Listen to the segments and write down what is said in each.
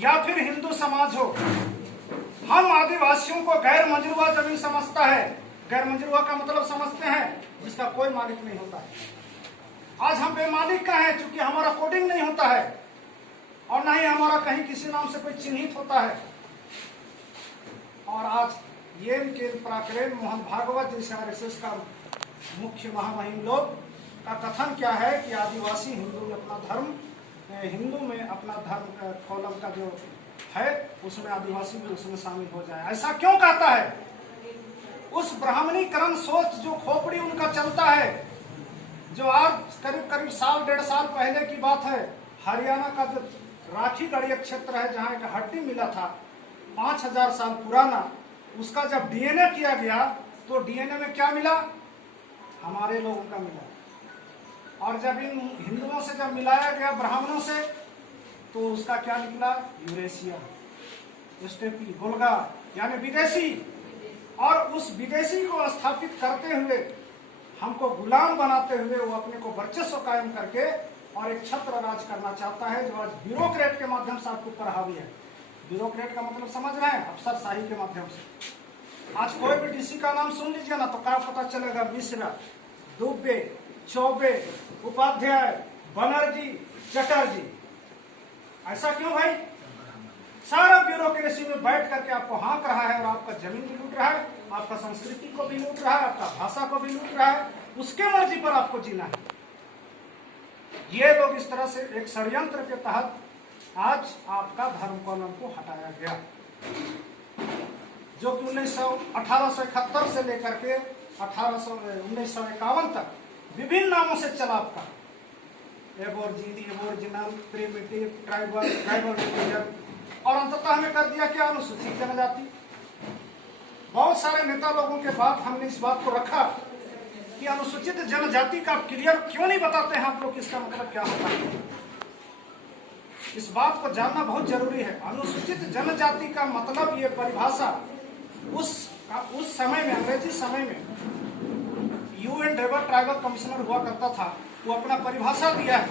या फिर हिंदू समाज हो, हम आदिवासियों को गैर मंजूरवा जमीन समझता है। गैर मंजूरवा का मतलब समझते हैं जिसका कोई मालिक नहीं होता है। आज हम बेमालिक का है क्योंकि हमारा कोडिंग नहीं होता है और ना ही हमारा कहीं किसी नाम से कोई चिन्हित होता है। और आज ये के पराक्रम मोहन भागवत जैसे आरएसएस का मुख्य महामहिम लोग का कथन क्या है कि आदिवासी हिंदू में अपना धर्म, हिंदू में अपना धर्म कॉलम का जो है उसमें आदिवासी भी उसमें शामिल हो जाए। ऐसा क्यों कहता है? उस ब्राह्मणीकरण सोच जो खोपड़ी उनका चलता है, जो आज करीब करीब साल डेढ़ साल पहले की बात है, हरियाणा का जो राखी गढ़ी क्षेत्र है जहाँ एक हड्डी मिला था 5000 साल पुराना, उसका जब डीएनए किया गया तो डीएनए में क्या मिला? हमारे लोगों का मिला। और जब इन हिंदुओं से जब मिलाया गया ब्राह्मणों से तो उसका क्या निकला? यूरेशिया, स्टेपी, गोलगा, यानी विदेशी। और उस विदेशी को स्थापित करते हुए, हमको गुलाम बनाते हुए वो अपने को वर्चस्व कायम करके और एक छत्र राज करना चाहता है जो आज ब्यूरोक्रेट के माध्यम से आपके ऊपर हावी है। ब्यूरोक्रेट का मतलब समझ रहे हैं? अफसरशाही के माध्यम से। आज कोई भी डीसी का नाम सुन लीजिए ना तो क्या पता चलेगा? मिश्रा, दुबे, चौबे, उपाध्याय, बनर्जी, चटर्जी। ऐसा क्यों भाई? सारा ब्यूरोक्रेसी में बैठ करके आपको हाँक रहा है और आपका जमीन भी लूट रहा है, आपका संस्कृति को भी लूट रहा है, आपका भाषा को भी लूट रहा है, उसके मर्जी पर आपको जीना है। ये लोग इस तरह से एक षड्यंत्र के तहत आज आपका धर्म कॉलम को हटाया गया, जो कि 1871 से लेकर के 1951 तक विभिन्न नामों से चला आपका। एबोरिजिनल, प्रिमिटिव, ट्राइबल रिलीजन, और अंततः हमें कर दिया क्या? अनुसूचित जनजाति। बहुत सारे नेता लोगों के बाद हमने इस बात को रखा कि अनुसूचित जनजाति का क्लियर क्यों नहीं बताते हैं आप लोग, इसका मतलब क्या होता है? इस बात को जानना बहुत जरूरी है। अनुसूचित जनजाति का मतलब, ये परिभाषा उस समय में, अंग्रेजी समय में यूएन ट्राइबल कमिश्नर हुआ करता था, वो अपना परिभाषा दिया है।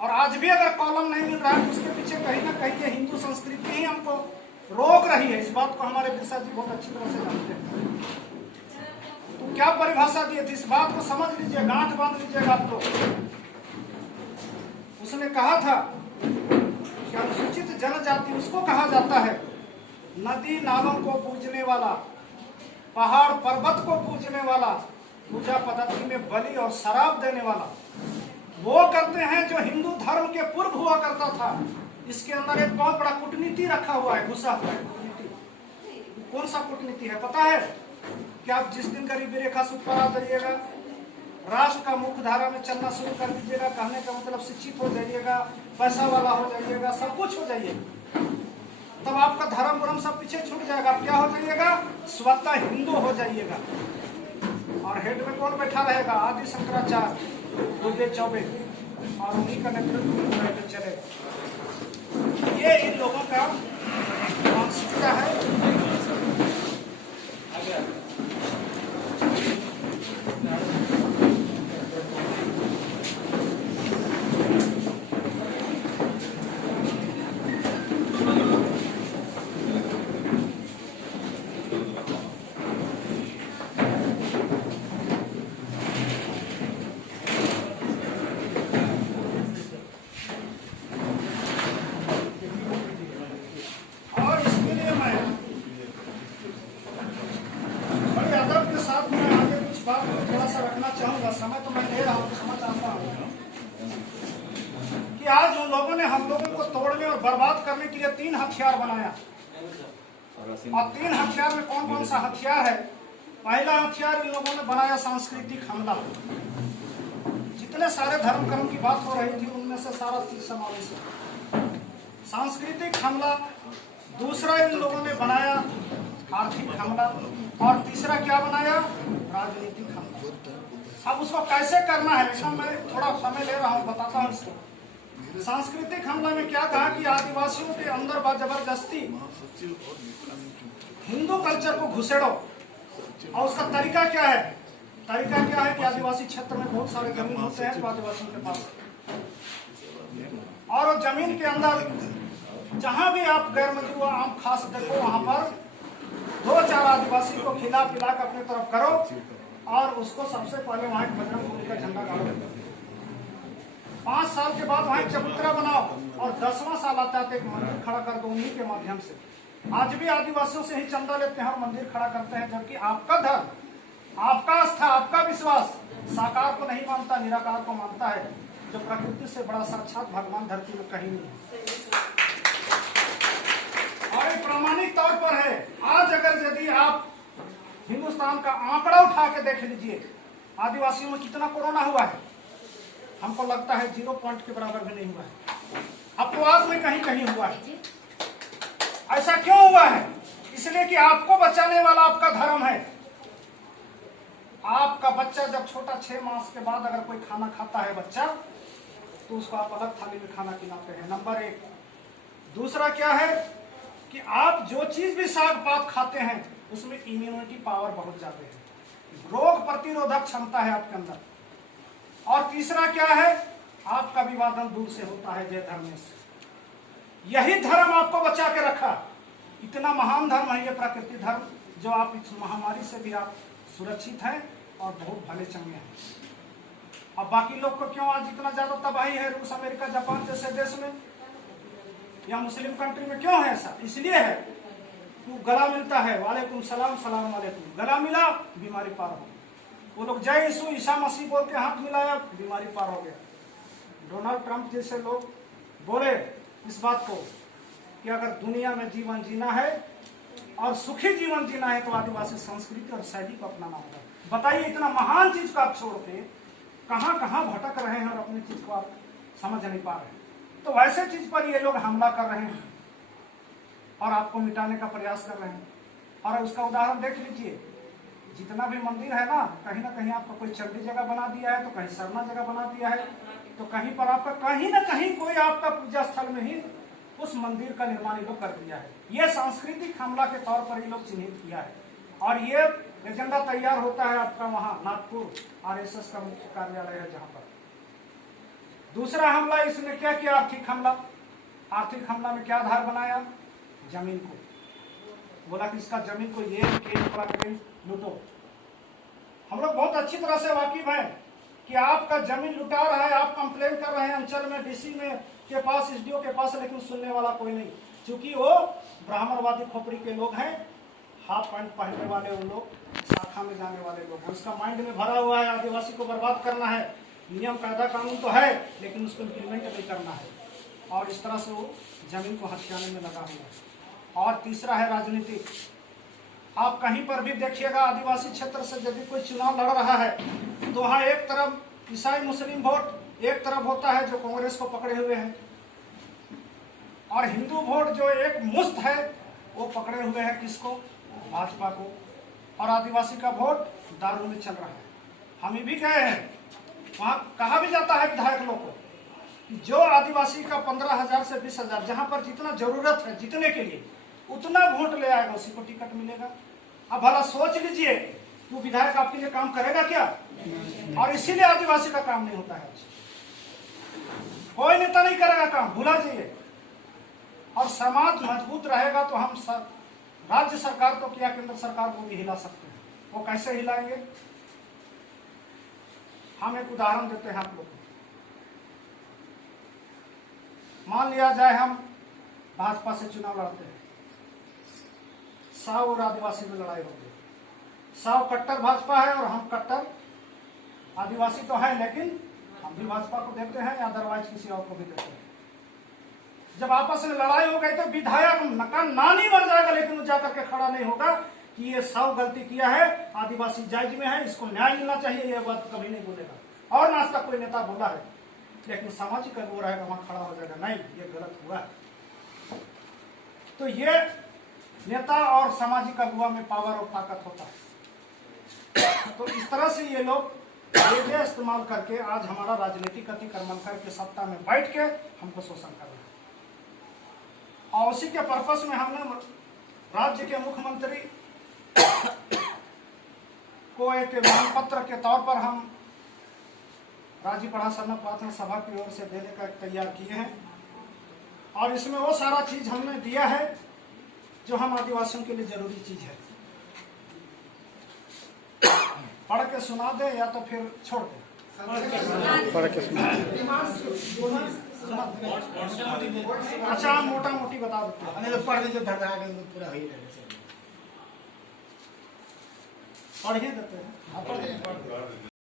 और आज भी अगर कॉलम नहीं मिल रहा है तो उसके पीछे कहीं ना कहीं ये हिंदू संस्कृति ही हमको रोक रही है। इस बात को हमारे बिरसा जी बहुत अच्छी तरह से जानते हैं। तो क्या परिभाषा दी थी, इस बात को समझ लीजिए, गांठ बांध लीजिएगा आप लोग। उसने कहा था कि अनुसूचित जनजाति उसको कहा जाता है नदी नालों को पूजने वाला, पहाड़ पर्वत को पूजने वाला, पूजा पद्धति में बलि और शराब देने वाला। वो करते हैं जो हिंदू धर्म के पूर्व हुआ करता था। इसके अंदर एक बहुत बड़ा कूटनीति रखा हुआ है, घुसा हुआ है कूटनीति। कौन सा कूटनीति है पता है? कि आप जिस दिन गरीबी रेखा से ऊपर आ जाइएगा, राष्ट्र का मुख्य धारा में चलना शुरू कर दीजिएगा, कहने का मतलब शिक्षित हो जाइएगा, पैसा वाला हो जाइएगा, सब कुछ हो जाइएगा, तब आपका धर्म वर्म सब पीछे छूट जाएगा। आप क्या हो जाइएगा? स्वतः हिंदू हो जाइएगा। और हेड में कौन बैठा रहेगा? आदि शंकराचार्य, गुरुदेव चौबे, और उन्हीं का नेतृत्व चलेगा। ये इन लोगों का मानसिकता है। समय तो मैं ले रहा हूँ, समझ आता हूँ कि आज उन लोगों ने हम लोगों को तोड़ने और बर्बाद करने के लिए 3 हथियार बनाया। और 3 हथियार में कौन कौन सा हथियार है? पहला हथियार इन लोगों ने बनाया सांस्कृतिक हमला। जितने सारे धर्म कर्म की बात हो रही थी उनमें से सारा चीज समावेश है। सांस्कृतिक हमला। दूसरा इन लोगों ने बनाया आर्थिक हमला। और तीसरा क्या बनाया? राजनीतिक हमला। अब उसको कैसे करना है, इसमें मैं थोड़ा समय ले रहा हूँ, बताता हूँ इसको। सांस्कृतिक हमला में क्या कहा कि आदिवासियों के अंदर जबरदस्ती हिंदू कल्चर को घुसेड़ो। और उसका तरीका क्या है? तरीका क्या है कि आदिवासी क्षेत्र में बहुत सारे जमीन होते हैं तो आदिवासियों के पास, और जमीन के अंदर जहां भी आप गैर मंदिर व आम खास देखो वहां पर 2-4 आदिवासी को खिला पिला कर अपने तरफ करो और उसको सबसे पहले वहां एक बजरंग बली का झंडा गाड़ो। 5 साल के बाद वहां एक चबूतरा बनाओ और 10वां साल आता है एक मंदिर खड़ा कर दो उन्हीं के माध्यम से। आज भी आदिवासियों से ही चंदा लेते हैं और मंदिर खड़ा करते हैं, जबकि आपका धर्म, आपका आस्था, आपका विश्वास साकार को नहीं मानता, निराकार को मानता है, जो प्रकृति से बड़ा साक्षात भगवान धरती में कहीं नहीं है। और ये प्रामाणिक तौर पर है। आज अगर यदि आप हिंदुस्तान का आंकड़ा उठा के देख लीजिए, आदिवासियों में कितना कोरोना हुआ है, हमको लगता है 0 पॉइंट के बराबर भी नहीं हुआ है। अपवाद में कहीं कहीं हुआ है। ऐसा क्यों हुआ है? इसलिए कि आपको बचाने वाला आपका धर्म है। आपका बच्चा जब छोटा 6 मास के बाद अगर कोई खाना खाता है बच्चा, तो उसको आप अलग थाली में खाना खिलाते हैं, नंबर 1। दूसरा क्या है कि आप जो चीज भी साग पात खाते हैं उसमें इम्यूनिटी पावर बहुत ज्यादा है, रोग प्रतिरोधक क्षमता है आपके अंदर। और तीसरा क्या है, आपका विवादन दूर से होता है जय धर्म से। यही धर्म आपको बचा के रखा। इतना महान धर्म है ये प्रकृति धर्म, जो आप इस महामारी से भी आप सुरक्षित हैं और बहुत भले चंगे हैं। अब बाकी लोग को क्यों आज इतना ज्यादा तबाही है, रूस, अमेरिका, जापान जैसे देश में या मुस्लिम कंट्री में क्यों है ऐसा? इसलिए है कि गला मिलता है, वालेकुम सलाम, सलाम वालेकुम, गला मिला बीमारी पार हो। वो लोग जय यीशु, ईसा मसीह बोल के हाथ मिलाया, बीमारी पार हो गया। डोनाल्ड ट्रंप जैसे लोग बोले इस बात को कि अगर दुनिया में जीवन जीना है और सुखी जीवन जीना है तो आदिवासी संस्कृति और शैली को अपनाना होगा। बताइए, इतना महान चीज को आप छोड़ के कहां कहां भटक रहे हैं और अपनी चीज को आप समझ नहीं पा रहे हैं। तो वैसे चीज पर ये लोग हमला कर रहे हैं और आपको मिटाने का प्रयास कर रहे हैं। और उसका उदाहरण देख लीजिए, जितना भी मंदिर है ना कहीं आपको कोई चंडी जगह बना दिया है, तो कहीं सरना जगह बना दिया है, तो कहीं पर आपका कहीं ना कहीं कोई आपका पूजा स्थल में ही उस मंदिर का निर्माण ये लोग कर दिया है। ये सांस्कृतिक हमला के तौर पर ये लोग चिन्हित किया है। और ये एजेंडा तैयार होता है आपका वहां नागपुर आरएसएस का मुख्य कार्यालय है जहां पर। दूसरा हमला इसने क्या किया? आर्थिक हमला। आर्थिक हमला में क्या आधार बनाया? जमीन को। बोला कि इसका जमीन को ये लूटो। हम लोग बहुत अच्छी तरह से वाकिफ हैं कि आपका जमीन लुटा रहा है, आप कंप्लेन कर रहे हैं अंचल में, डीसी में के पास, एसडीओ के पास, लेकिन सुनने वाला कोई नहीं। क्योंकि वो ब्राह्मणवादी खोपड़ी के लोग हैं, हाफ पैंट पहनने वाले वो लोग, शाखा में जाने वाले लोग हैं। उसका माइंड में भरा हुआ है आदिवासी को बर्बाद करना है। नियम कायदा कानून तो है लेकिन उसको इम्प्लीमेंट नहीं करना है, और इस तरह से वो जमीन को हथियाने में लगा हुआ है। और तीसरा है राजनीति। आप कहीं पर भी देखिएगा आदिवासी क्षेत्र से यदि कोई चुनाव लड़ रहा है तो वहाँ एक तरफ ईसाई मुस्लिम वोट एक तरफ होता है जो कांग्रेस को पकड़े हुए हैं, और हिंदू वोट जो एक मुश्त है वो पकड़े हुए हैं किसको? भाजपा को। और आदिवासी का वोट दारू में चल रहा है। हम भी गए हैं, वहां कहा भी जाता है विधायक लोग को कि जो आदिवासी का 15,000 से 20,000 जहां पर जितना जरूरत है जीतने के लिए उतना वोट ले आएगा, उसी को टिकट मिलेगा। अब भला सोच लीजिए, वो विधायक आपके लिए काम करेगा क्या? और इसीलिए आदिवासी का काम नहीं होता है। कोई नेता नहीं करेगा काम, भुला जाइए। और समाज मजबूत रहेगा तो हम राज्य सरकार को क्या केंद्र सरकार को भी हिला सकते हैं। वो कैसे हिलाएंगे? हम एक उदाहरण देते हैं आप लोग को। मान लिया जाए हम भाजपा से चुनाव लड़ते हैं, 100 और आदिवासी में लड़ाई होगी। 100 कट्टर भाजपा है और हम कट्टर आदिवासी तो है, लेकिन हम भी भाजपा को देते हैं या अदरवाइज किसी और को भी देते हैं। जब आपस में लड़ाई हो गई तो विधायक नानी मर जाएगा, लेकिन वो जाकर के खड़ा नहीं होगा कि ये 100 गलती किया है, आदिवासी जायज में है, इसको न्याय मिलना चाहिए, ये बात कभी नहीं बोलेगा। और आज तक कोई नेता बोला है, लेकिन सामाजिक अगुवा रहेगा वहां खड़ा हो जाएगा, नहीं ये गलत हुआ है। तो ये नेता और सामाजिक अगुवा में पावर और ताकत होता है। तो इस तरह से ये लोग ये इस्तेमाल करके आज हमारा राजनीतिक अतिक्रमण करके सत्ता में बैठ के हमको शोषण कर रहे हैं। और उसी के पर्पस में हमने राज्य के मुख्यमंत्री को एक मांग पत्र के तौर पर हम राज्य पढ़ा सन्ना प्रार्थना सभा की ओर से देने का तैयार किए हैं। और इसमें वो सारा चीज हमने दिया है जो हम आदिवासियों के लिए जरूरी चीज है। पढ़ के सुना दे या तो फिर छोड़ दे। पढ़ के सुना। अच्छा, हम मोटा मोटी बता देते हैं। पढ़ दीजिए, पूरा पढ़िए देते हैं।